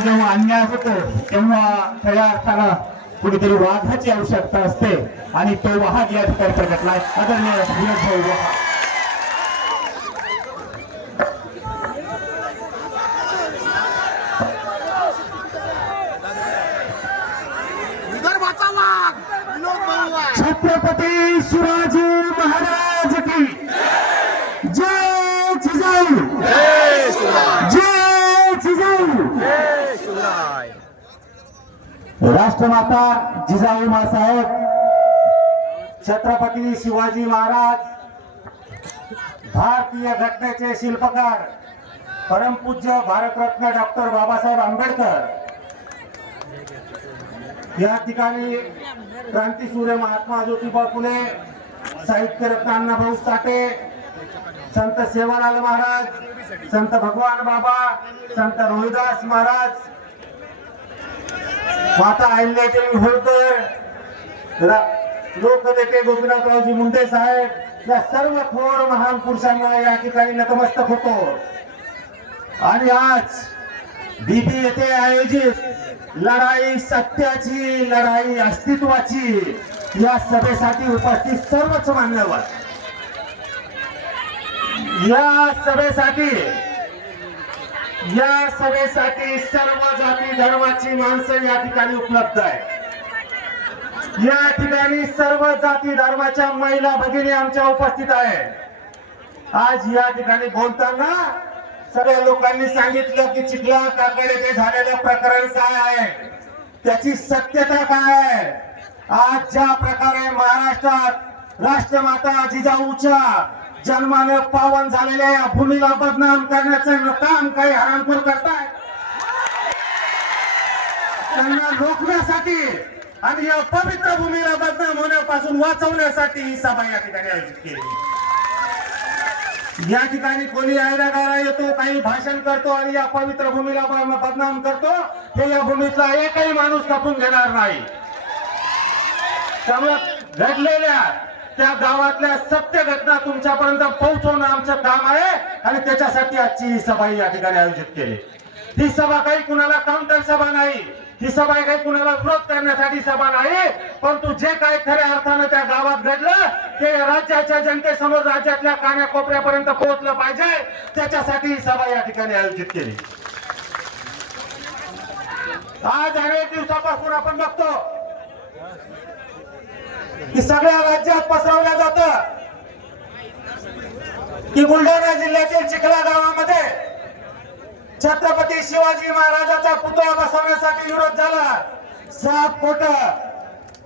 जेव्हा अन्याय होतो तेव्हा खऱ्या अर्थानं कुठेतरी वाघाची आवश्यकता असते आणि तो वाघ या ठिकाणी प्रगटलाय. आदरणीय विनोद भाऊ वाघ. छत्रपती शिवाजी महाराज की जय जिजाऊ, जय जिजाऊ. राष्ट्रमाता जिजाऊ मासाहेब, छत्रपती शिवाजी महाराज, भारतीय घटनेचे शिल्पकार परमपूज्य भारतरत्न डॉक्टर बाबासाहेब आंबेडकर, या ठिकाणी क्रांतीसूर्य महात्मा ज्योतिबा फुले, साहित्यरत्न अण्णाभाऊ साठे, संत सेवालाल महाराज, संत भगवान बाबा, संत रोहिदास महाराज, माता अहिल्यादेवी होळकर, लोकनेते गोपीनाथरावजी मुंडे साहेब, या सर्व थोर महान पुरुषांना या ठिकाणी नतमस्तक होतो. आणि आज बीबी येथे आयोजित लढाई सत्याची, लढाई अस्तित्वाची, या सभेसाठी उपस्थित सर्वच मान्यवर, या सभेसाठी सर्व जाती धर्माची माणसं या ठिकाणी उपलब्ध आहे. या ठिकाणी सर्व जाती धर्माच्या महिला भगिनी आमच्या उपस्थित आहे. आज या ठिकाणी बोलताना सगळ्या लोकांनी सांगितलं की चिखला काकडे ते झालेलं प्रकरण काय आहे, त्याची सत्यता काय आहे. आज ज्या प्रकारे महाराष्ट्रात राष्ट्रमाता जिजाऊच्या जन्माने पावन झालेल्या या भूमीला बदनाम करण्याचं काम काही हरामखोर करताय, त्यांना रोखण्यासाठी आणि या पवित्र भूमीला बदनाम होण्यापासून वाचवण्यासाठी ही सभा या ठिकाणी आयोजित केली. या ठिकाणी कोणी आयरागारा येतो, काही भाषण करतो आणि या पवित्र भूमीला बदनाम करतो, हे या भूमीतला एकही माणूस कापून घेणार नाही. त्यामुळे घडलेल्या त्या गावातल्या सत्य घटना तुमच्यापर्यंत पोहोचवणं आमचं काम आहे आणि त्याच्यासाठी आजची ही सभा या ठिकाणी आयोजित केली. ही सभा काही कुणाला काउंटर सभा नाही, ही सभा काही कुणाला विरोध करण्यासाठी सभा नाही, परंतु जे काय खऱ्या अर्थानं त्या गावात घडलं ते राज्याच्या जनतेसमोर, राज्यातल्या कानाकोपऱ्यापर्यंत पोहोचलं पाहिजे, त्याच्यासाठी ही सभा या ठिकाणी आयोजित केली. आज अनेक दिवसापासून आपण बघतो की सगळ्या राज्यात पसरवलं जातं की बुलढाणा जिल्ह्यातील चिखला गावामध्ये छत्रपती शिवाजी महाराजांचा पुतळा बसवण्यासाठी विरोध झाला. 7 कोट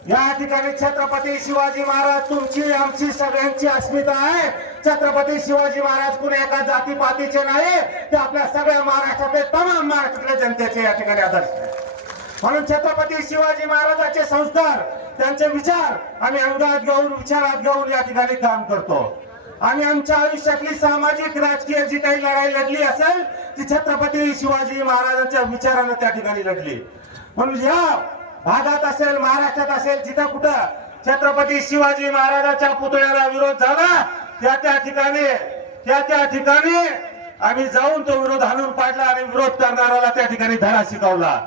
या ठिकाणी छत्रपती शिवाजी महाराज तुमची आमची सगळ्यांची अस्मिता आहे. छत्रपती शिवाजी महाराज कुणी एका जातीपातीचे नाही, ते आपल्या सगळ्या महाराष्ट्रातले तमाम महाराष्ट्रातल्या जनतेचे या ठिकाणी आदर्श आहे. म्हणून छत्रपती शिवाजी महाराजांचे संस्कार, त्यांचे विचार आम्ही अंगात घेऊन, विचारात घेऊन या ठिकाणी काम करतो. आम्ही आमच्या आयुष्यातली सामाजिक राजकीय जी काही लढाई लढली असेल ती छत्रपती शिवाजी महाराजांच्या विचारानं त्या ठिकाणी लढली. म्हणून या भागात असेल, महाराष्ट्रात असेल, जिथं कुठं छत्रपती शिवाजी महाराजांच्या पुतळ्याला विरोध झाला त्या ठिकाणी आम्ही जाऊन तो विरोध हाणून पाडला आणि विरोध करणाऱ्याला त्या ठिकाणी धडा शिकवला.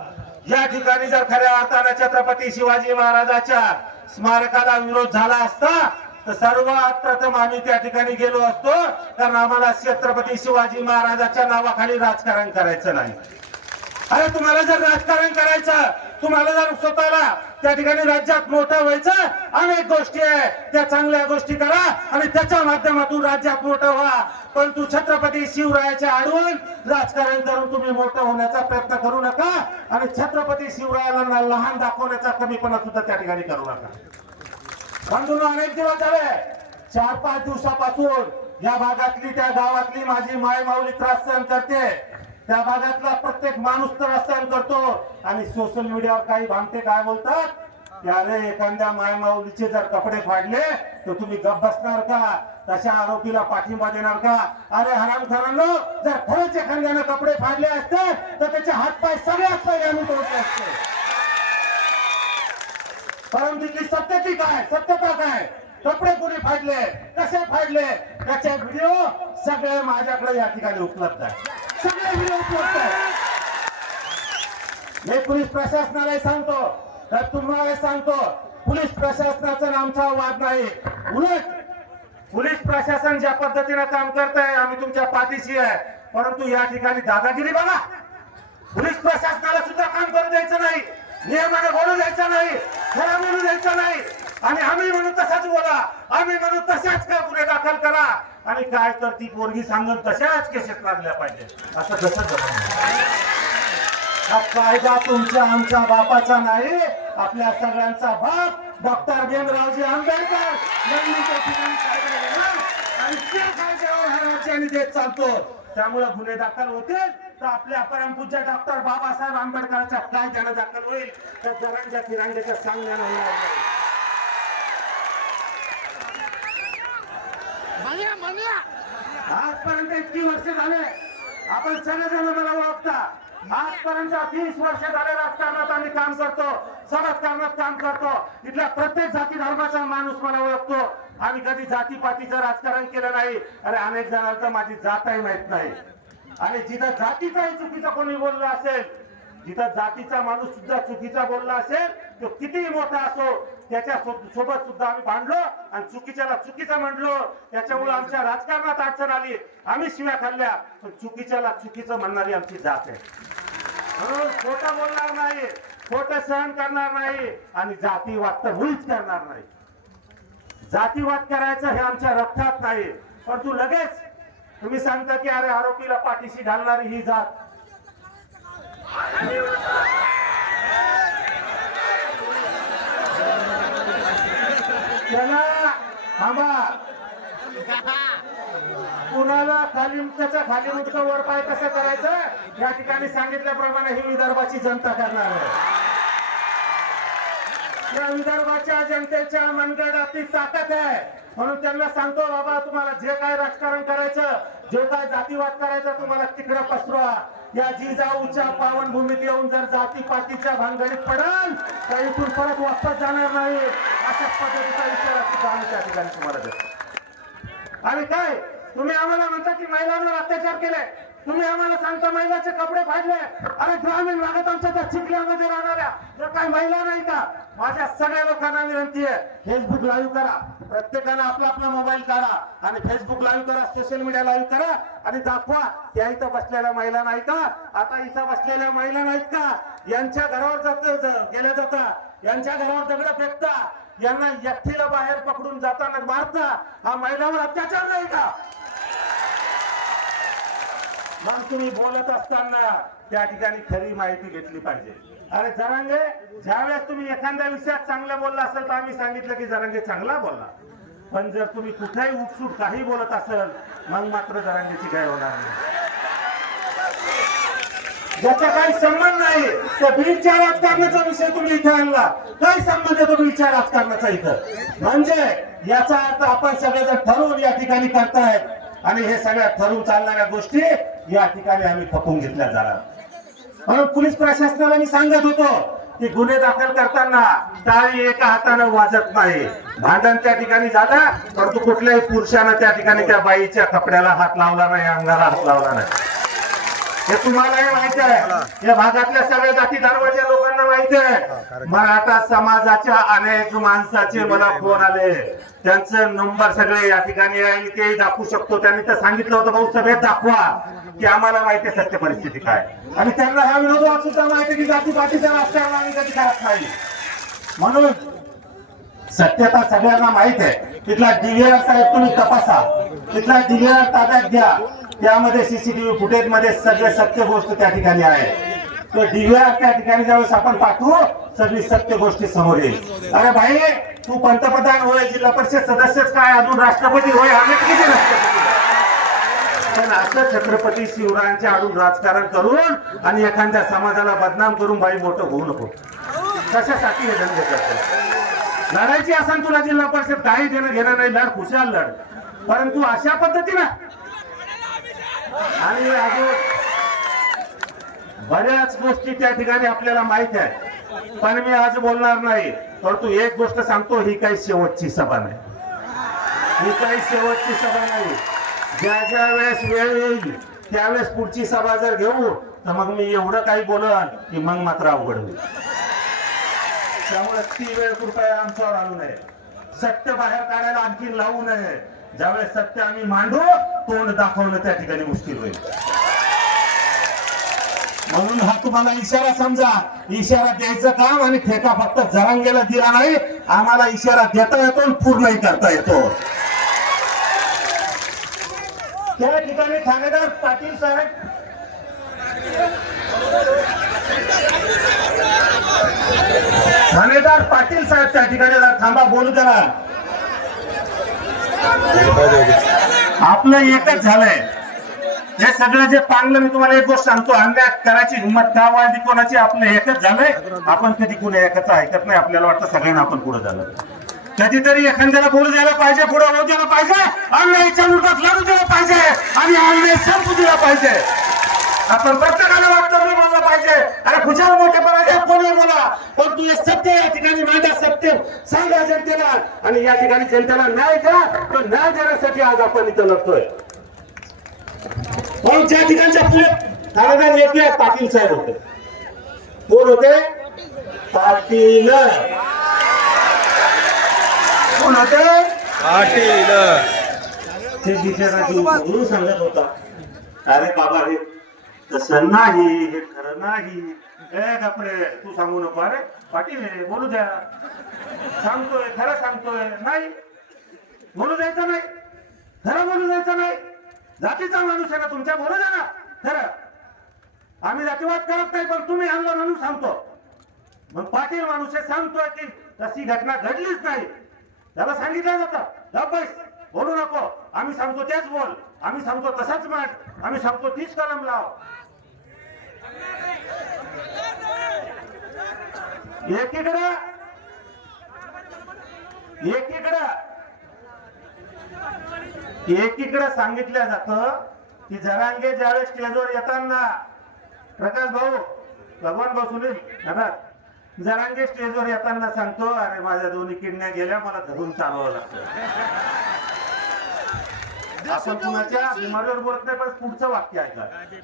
या ठिकाणी जर खऱ्या अर्थानं छत्रपती शिवाजी महाराजांच्या स्मारकाला विरोध झाला असता तर सर्वात प्रथम आम्ही त्या ठिकाणी गेलो असतो, कारण आम्हाला छत्रपती शिवाजी महाराजांच्या नावाखाली राजकारण करायचं नाही. अरे तुम्हाला जर राजकारण करायचं, तुम्हाला जर स्वतःला त्या ठिकाणी राज्यात मोठं व्हायचं, अनेक गोष्टी आहे, त्या चांगल्या गोष्टी करा आणि त्याच्या माध्यमातून राज्यात मोठं व्हा. परंतु छत्रपती शिवरायाच्या आडवून राजकारण करून तुम्ही मोठं होण्याचा प्रयत्न करू नका आणि छत्रपती शिवरायाला लहान दाखवण्याचा कमीपणा सुद्धा त्या ठिकाणी करू नका. बंधूंनो, अनेक दिवस झाले, 4-5 दिवसापासून या भागातली, त्या गावातली माझी माय माऊली त्रास सहन करते. त्या भागातला प्रत्येक माणूस त्रास सहन करतो आणि सोशल मीडियावर काही भामटे काय बोलतात की अरे एखाद्या माय माऊलीचे जर कपडे फाडले तर तुम्ही गप्प बसणार का, तशा आरोपीला पाठिंबा देणार का. अरे हरामखोरांनो, जर खरंच एखाद्याने कपडे फाडले असते तर त्याचे हातपाय सगळ्यात पहिले आम्ही तोडले असते. परंतु ती सत्यता काय, कपडे कोणी फाडले, कसे फाडले, त्याचे व्हिडिओ सगळे माझ्याकडे या ठिकाणी उपलब्ध आहे. सगळे व्हिडिओ उपलब्ध आहे. मी पोलीस प्रशासनाला सांगतो, तर तुम्हाला सांगतो, पोलीस प्रशासनाचा आणि आमचा वाद नाही. उलट पोलीस प्रशासन ज्या पद्धतीने काम करत आहे आम्ही तुमच्या पाठीशी आहे, परंतु या ठिकाणी दादागिरी बघा. पोलीस प्रशासनाला सुद्धा काम करू द्यायचं नाही, नियमाने बोलू द्यायचं नाही, खरं बोलू द्यायचं नाही, आणि आम्ही म्हणू तसाच बोला, आम्ही म्हणू तशाच का गुन्हे दाखल करा, आणि काय तर ती पोरगी सांगून तशाच केसेस लागल्या पाहिजे. असं कसं जमणार? हा कायदा तुमच्या आमच्या बापाचा नाही, आपल्या सगळ्यांचा बाप डॉक्टर भीमरावजी आंबेडकर यांनी त्या ठिकाणी कायदा लिहिला आणि त्या कायद्यावर हा राज्याने देत चालतो. त्यामुळे गुन्हे दाखल होतील तर आपल्या परमपूज्य डॉक्टर बाबासाहेब आंबेडकरांच्या कायद्याने दाखल होईल, तर जरांच्या फिरांग्याच्या सांगण्यानं होणार नाही. आजपर्यंत इतकी वर्ष झाले आपण सगळेजण मला ओळखता. आजपर्यंत 30 वर्ष झाले राजकारणात आम्ही काम करतो, समाजकारणात काम करतो. इथल्या प्रत्येक जाती धर्माचा माणूस मला ओळखतो. आम्ही कधी जातीपातीचं राजकारण केलं नाही. अरे अनेक जणांना तर माझी जातही माहित नाही. आणि जिथं जातीचाही चुकीचा कोणी बोलला असेल, जिथं जातीचा माणूस सुद्धा चुकीचा बोलला असेल, तो कितीही मोठा असो, त्याच्या सोबत सुद्धा आम्ही भांडलो आणि चुकीच्याला चुकीचं म्हणलो. त्याच्यामुळे आमच्या राजकारणात अडचण आली, आम्ही शिव्या खाल्ल्या, पण चुकीच्याला चुकीचं म्हणणारी आमची जात आहे. म्हणून खोटं बोलणार नाही, खोटं सहन करणार नाही, आणि जातीवाद तर मुळीच करणार नाही. जातीवाद करायचं हे आमच्या रक्तात नाही. पण तू लगेच तुम्ही सांगता की अरे आरोपीला पाठीशी घालणारी ही जात. त्याला थांबा, कुणाला खाली त्याच्या खाली मुटकं वर पाय कसं करायचं या ठिकाणी सांगितल्याप्रमाणे ही विदर्भाची जनता करणार आहे. या विदर्भाच्या जनतेच्या मनगटात ती ताकद आहे. म्हणून त्यांना सांगतो, बाबा तुम्हाला जे काय राजकारण करायचं, जे काय जातीवाद करायचा, तुम्हाला तिकडे पसरवा. या जिजाऊच्या पावनभूमीत येऊन जर जातीपातीच्या भानगडीत पडाल तर इथून परत वापस जाणार नाही. अशा पद्धतीचा इशारा सुद्धा आम्ही त्या ठिकाणी तुम्हाला देतो. आणि काय तुम्ही आम्हाला म्हणता की महिलांवर अत्याचार केले, तुम्ही आम्हाला सांगता महिलाचे कपडे फाडले. अरे ग्रामीण भागात आमच्या त्या चिखल्यामध्ये राहणाऱ्या जर काही महिला नाही का, माझ्या सगळ्या लोकांना विनंती आहे, फेसबुक लाईव्ह करा. प्रत्येकानं आपला आपला मोबाईल काढा आणि फेसबुक लाईव्ह करा, सोशल मीडिया लाईव्ह करा आणि दाखवा त्या इथं बसलेल्या महिला नाही का, आता इथं बसलेल्या महिला नाहीत का, यांच्या घरावर गेल्या जाता, यांच्या घरावर दगड फेकता, यांना एकटीला बाहेर पकडून जाताना मारता. हा महिलांवर अत्याचार नाही का? मग तुम्ही बोलत असताना त्या ठिकाणी खरी माहिती घेतली पाहिजे. अरे जरांगे, ज्यावेळेस तुम्ही एखाद्या विषयात चांगलं बोलला असेल तर आम्ही सांगितलं की जरांगे चांगला बोलला, पण जर तुम्ही कुठेही उठसूट काही बोलत असेल मग मात्र जरांगेची काय होणार नाही. ज्याचा काही संबंध नाही त्या बीडच्या राजकारणाचा विषय तुम्ही इथे आणला. काय संबंध आहे तो बीडच्या राजकारणाचा इथं? म्हणजे याचा अर्थ आपण सगळेजण ठरवून या ठिकाणी करतायत आणि हे सगळ्या ठरवून चालणाऱ्या गोष्टी या ठिकाणी आम्ही खपवून घेतल्या जाणार. म्हणून पोलीस प्रशासनाला मी सांगत होतो की गुन्हे दाखल करताना टाळी एका हातानं वाजत नाही. भांडण त्या ठिकाणी झालं, परंतु कुठल्याही पुरुषानं त्या ठिकाणी त्या बाईच्या कपड्याला हात लावला नाही, अंगाला हात लावला नाही. हे तुम्हालाही माहिती आहे, या भागातल्या सगळ्या जाती धर्माच्या लोकांना माहिती आहे. मराठा समाजाच्या अनेक माणसाचे मला फोन आले, त्यांचं नंबर सगळे या ठिकाणी आहे, ते दाखवू शकतो. त्यांनी तर सांगितलं होतं, भाऊ सभेत दाखवा की आम्हाला माहिती आहे सत्य परिस्थिती काय. आणि त्यांना हा विरोधात सुद्धा माहिती की जातीपातीचं राजकारण आम्ही कधी करत नाही. म्हणून सत्यता सगळ्यांना माहित आहे. तिथला DVR साहेब तुम्ही तपासा, तिथला DVR ताब्यात घ्या, त्यामध्ये सीसीटीव्ही फुटेज मध्ये सगळे सत्य गोष्ट त्या ठिकाणी आहे. तो DVR त्या ठिकाणी ज्यावेळेस आपण पाठवू सगळी सत्य गोष्टी समोर येईल. अरे भाई, तू पंतप्रधान होय, जिल्हा परिषद सदस्यच काय, अजून राष्ट्रपती होय, अमेरिकेचे राष्ट्रपती. पण असं छत्रपती शिवरायांच्या आडून राजकारण करून आणि एखाद्या समाजाला बदनाम करून बाई मोठं होऊ नको. कशासाठी हे धंदे करतो? लढायची असेल तुला जिल्हा परिषद, काही देणं घेणं नाही, लढ, खुशाल लढ. परंतु अशा पद्धतीनं आणि अजून बऱ्याच गोष्टी त्या ठिकाणी आपल्याला माहित आहे. पण मी आज बोलणार नाही, परंतु एक गोष्ट सांगतो, ही काही शेवटची सभा नाही, ही काही शेवटची सभा नाही. ज्या ज्या वेळेस वेळ येईल त्यावेळेस पुढची सभा जर घेऊ तर मग मी एवढं काही बोलन की मग मात्र अवघड होईल. त्यामुळे ती वेळ कृपया आमच्यावर आणू नये. सत्य बाहेर काढायला आणखी लावू नये. ज्यावेळेस सत्य आम्ही मांडू तोंड दाखवणं त्या ठिकाणी मुश्किल होईल. म्हणून हा तुम्हाला इशारा समजा. इशारा द्यायचं काम आणि ठेका फक्त जरांगेला दिला नाही, आम्हाला इशारा देता येतो आणि पूर्णही करता येतो. त्या ठिकाणी ठाणेदार पाटील साहेब त्या ठिकाणी थांबा, बोलू द्या. आपलं एकच झालंय. हे सगळं जे पांगलं, मी तुम्हाला एक गोष्ट सांगतो, अन्याय करायची हिंमत का वाढली कोणाची? आपलं एकच झालंय. आपण कधी कुणा एकाचं ऐकत नाही. आपल्याला वाटतं सगळ्यांना आपण पुढे झालं. कधीतरी एखाद्याला बोलू द्यायला पाहिजे, पुढे होऊ द्यायला पाहिजे, अन्यायाच्या विरोधात लढू दिला पाहिजे आणि अन्याय संपू दिला पाहिजे. आपण प्रत्येकाला वक्तव्य बोललं पाहिजे. अरे खुशाल मोठेपणा घ्या, कोणी बोला, पण तू हे सत्य या ठिकाणी मांडा, सत्य सांगा जनतेला. आणि या ठिकाणी जनतेला न्याय द्या. तो न्याय देण्यासाठी आज आपण इथं लढतोय. पण ज्या ठिकाणच्या ठाणेदार येते पाटील साहेब होते. कोण होते? पाटील. कोण होते? पाटील. ते बिचारा गुरु सांगत होता, अरे बाबा हे तसं नाही, हे खरं नाही. कपडे तू सांगू नको. अरे पाटील आहे, बोलू द्या. सांगतोय, खरं सांगतोय. नाही बोलू द्यायचं नाही, खरं बोलू द्यायचं नाही. जातीचा माणूस आहे ना तुमच्या, बोलू द्या ना खरं. आम्ही जातीवाद करत नाही, पण तुम्ही आणलं म्हणून सांगतो. मग पाटील माणूस आहे, सांगतोय की तशी घटना घडलीच नाही. त्याला सांगितलं जातं, गप्प बोलू नको. आम्ही सांगतो तेच बोल, आम्ही सांगतो तसाच मांड, आम्ही सांगतो तीच कलम लाव. एकीकडे सांगितलं जातं की जरांगे ज्यावेळेस स्टेजवर येताना, प्रकाश भाऊ भगवान बसुले जरांगे स्टेजवर येताना सांगतो, अरे माझ्या दोन्ही किडन्या गेल्या, मला धरून चालवावं लागतं. आपण कुणाच्या बिमारीवर बोलत नाही, पण पुढचं वाक्य ऐका,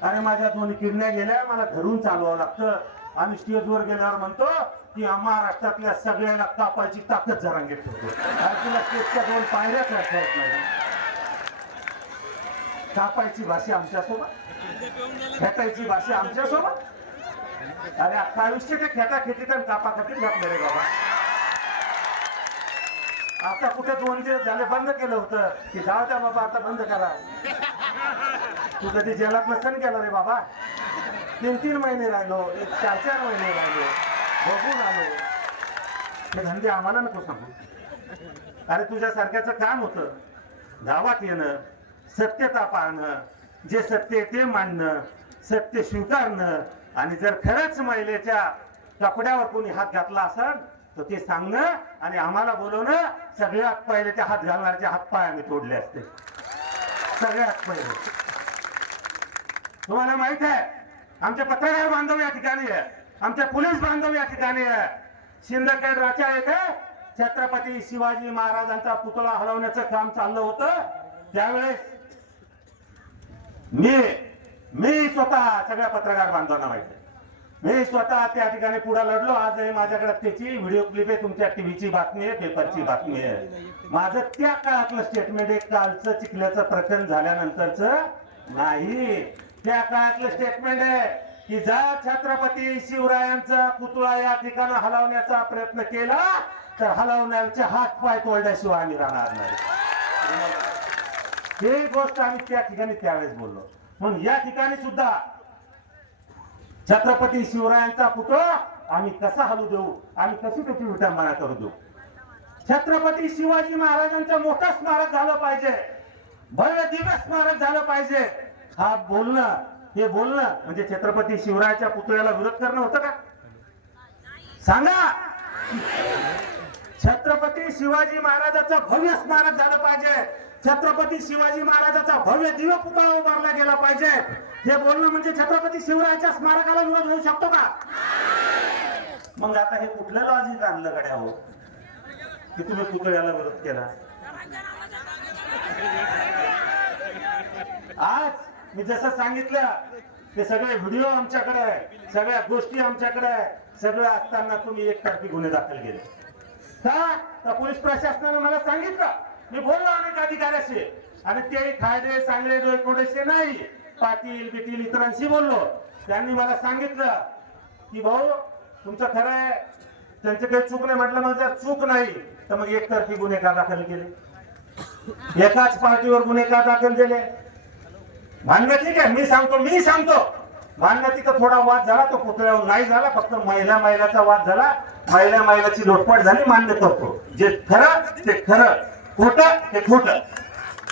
अरे माझ्या दोन्ही किडन्या गेल्या, मला धरून चालवावं लागतं. आणि स्टेजवर गेल्यावर म्हणतो की महाराष्ट्रातल्या सगळ्याला कापायची ताकद जरांगेत होतो. तुला स्टेजच्या 2 पायऱ्या चढता येत नाही. कापायची भाषा आमच्यासोबत, खेटायची भाषा आमच्यासोबत. अरे 28 ते खेटाखेटीत आणि कापाकाटीत घातले रे बाबा. आता कुठे 2 दिवस झाले बंद केलं होतं की जाऊ द्या बाबा, आता बंद करा. तू कधी जेलात नसन केलं रे बाबा. 3-3 महिने राहिलो, 4-4 महिने राहिलो, बघून आलो. हे धंदे आम्हाला नको सांगू. अरे तुझ्यासारख्याचं काम होतं गावात येणं, सत्यता पाहणं, जे सत्य ते मांडणं, सत्य स्वीकारणं. आणि जर खरंच महिलेच्या कपड्यावर कोणी हात घातला असेल तर ते सांगणं आणि आम्हाला बोलवणं. सगळ्यात पहिले त्या हात घालणाऱ्याचे हातपाय आम्ही तोडले असते, सगळ्यात पहिले. तुम्हाला माहित आहे, आमचे पत्रकार बांधव या ठिकाणी आहे, आमचे पोलीस बांधव या ठिकाणी आहे. सिंदखेड राजा येथे छत्रपती शिवाजी महाराजांचा पुतळा हलवण्याचं काम चाललं होतं. त्यावेळेस मी स्वतः, सगळ्या पत्रकार बांधवांना माहिती, मी स्वतः त्या ठिकाणी पुढे लढलो. आजही माझ्याकडे त्याची व्हिडिओ क्लिप आहे, तुमच्या टीव्हीची बातमी आहे, पेपरची बातमी आहे. माझं त्या काळातलं स्टेटमेंट आहे, कालचं चिखल्याचं प्रकरण झाल्यानंतरचं नाही. त्या काळातलं स्टेटमेंट आहे की जर छत्रपती शिवरायांचा पुतळा या ठिकाणी हलवण्याचा प्रयत्न केला तर हलवण्याचे हात पाय तोडल्याशिवाय आम्ही राहणार नाही. ही गोष्ट आम्ही त्या ठिकाणी त्यावेळेस बोललो. म्हणून या ठिकाणी सुद्धा छत्रपती शिवरायांचा पुतळा आम्ही कसा हलू देऊ, आम्ही कशी त्याची विटंबना करू देऊ. छत्रपती शिवाजी महाराजांचं मोठं स्मारक झालं पाहिजे, भव्य दिव्य स्मारक झालं पाहिजे. हा बोलणं, हे बोलणं म्हणजे छत्रपती शिवरायाच्या पुतळ्याला विरोध करणं होतं का? सांगा. छत्रपती शिवाजी महाराजांचं भव्य स्मारक झालं पाहिजे, छत्रपती शिवाजी महाराजांचा भव्य दिव्य पुतळा उभारला गेला पाहिजे. हे बोलणं म्हणजे छत्रपती शिवरायाच्या स्मारकाला विरोध होऊ शकतो का? मग आता हे कुठल्या लॉजिक आणलं गड्या हो की तुम्ही पुतळ्याला विरोध केला? आज मी जसं सांगितलं ते सगळे व्हिडिओ आमच्याकडे आहे, सगळ्या गोष्टी आमच्याकडे आहे. सगळं असताना तुम्ही एकतर्फी गुन्हे दाखल केले का? तर पोलीस प्रशासनाने मला सांगितलं, मी बोललो अनेक अधिकाऱ्याशी, आणि ते खायदे चांगले डोळेसे नाही, पाटील बिटील इतरांशी बोललो. त्यांनी मला सांगितलं की भाऊ तुमचं खरं आहे, त्यांचे काही चूक नाही. म्हटलं मग जर चूक नाही तर मग एकतर्फी गुन्हे का दाखल केले? एकाच पार्टीवर गुन्हे का दाखल केले? मान्य ठीक आहे, मी सांगतो मान्य तिथं थोडा वाद झाला, तो पुतळ्यावर नाही झाला, फक्त महिलाचा वाद झाला, महिलाची लोटपाट झाली, मान्य करतो. जे खरं ते खरं, खोटं ते खोटं.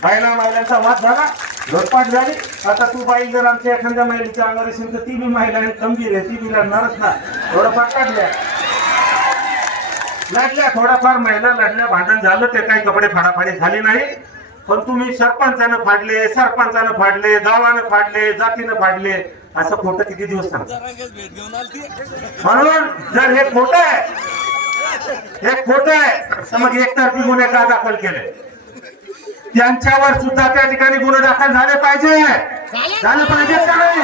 महिलांचा वाद झाला, लोटपाट झाली. आता तू बाई जर आमच्या एखाद्या महिलेच्या अंगावर असेल तर ती बी महिला गंभीर आहे, ती बी लढणारच ना. थोडंफार लढल्या थोडाफार महिला लढल्या, भांडण झालं, ते काही कपडे फाडाफाडी झाली नाही. पण तुम्ही सरपंचानं फाडले, गावानं फाडले, जातीनं फाडले, असं खोटं किती दिवस सांगतो? म्हणून जर हे खोटं आहे तर मग एकतर्फी गुन्हे का दाखल केले? त्यांच्यावर सुद्धा त्या ठिकाणी गुन्हे दाखल झाले पाहिजे का नाही?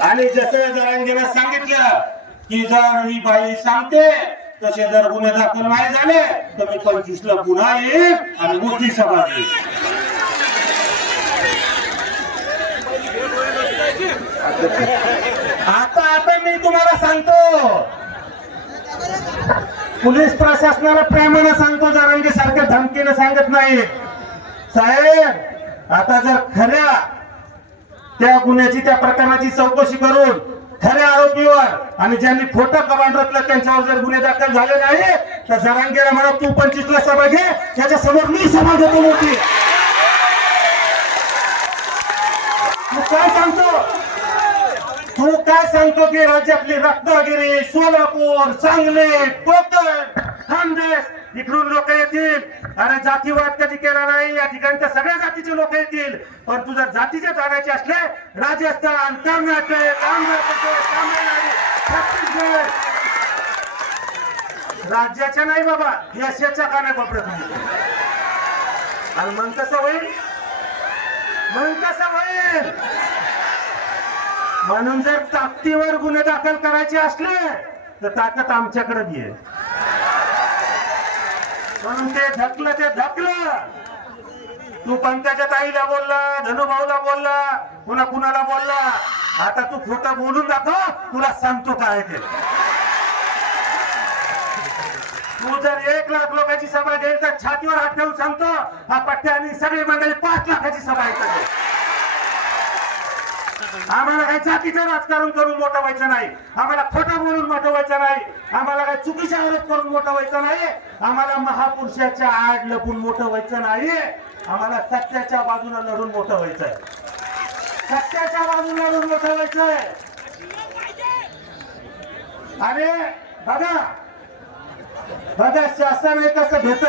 आणि जसं जरांगेनं सांगितलं की जर ही बाई सांगते तसे जर गुन्हे दाखल नाही झाले तर मी 25ला पुन्हा येईल आणि मोठी सभा घेईल. आता मी तुम्हाला सांगतो, पोलीस प्रशासनाला प्रेमानं सांगतो, जरांगे सारख्या धमकीनं सांगत नाही. साहेब आता जर खऱ्या त्या गुन्ह्याची, त्या प्रकरणाची चौकशी करून खऱ्या आरोपीवर आणि ज्यांनी खोटं कमांड रचलं त्यांच्यावर जर गुन्हे दाखल झाले नाही तर जरांगेला म्हणा तू 25ला सभा घे, त्याच्या समोर मी सभा घेतो मोठी. तू काय सांगतो की राज्यातली रत्नागिरी, सोलापूर, सांगली, कोकण, खानदेश इकडून लोक येतील. अरे जातीवाद कधी केला नाही, या ठिकाणच्या सगळ्या जातीचे लोक येतील. पण तू जर जातीचे जागायचे असले, राजस्थान, कर्नाटक, आंध्र प्रदेश, तामिळनाडू, छत्तीसगड, राज्याच्या नाही बाबा, देशाच्या का नाही वापरत? आणि मग कसं होईल? म्हणून जर ताकदीवर गुन्हे दाखल करायचे असले तर ताकद आमच्याकडे बी आहे. म्हणून ते धकलं. तू पंकजा ताईला बोलला, धनुभाऊला बोलला, पुन्हा कुणाला बोलला. आता तू खोटं बोलून दाखव, तुला सांगतो काय ते. तू जर 1 लाख लोकांची सभा घेईल तर छातीवर हात ठेवून सांगतो, हा पट्ट्या आणि सगळी मंडळी 5 लाखाची सभा आहे. आम्हाला काही जातीचं राजकारण करून मोठं व्हायचं नाही, आम्हाला खोटं बोलून मोठं व्हायचं नाही, आम्हाला काही चुकीचा आरोप करून मोठं व्हायचं नाही, आम्हाला महापुरुषाच्या आड लपून मोठं व्हायचं नाही, आम्हाला सत्याच्या बाजूला लढून मोठं व्हायचंय. सत्याच्या बाजूला लढून मोठं व्हायचंय. अरे बघा शासन कसं घेत.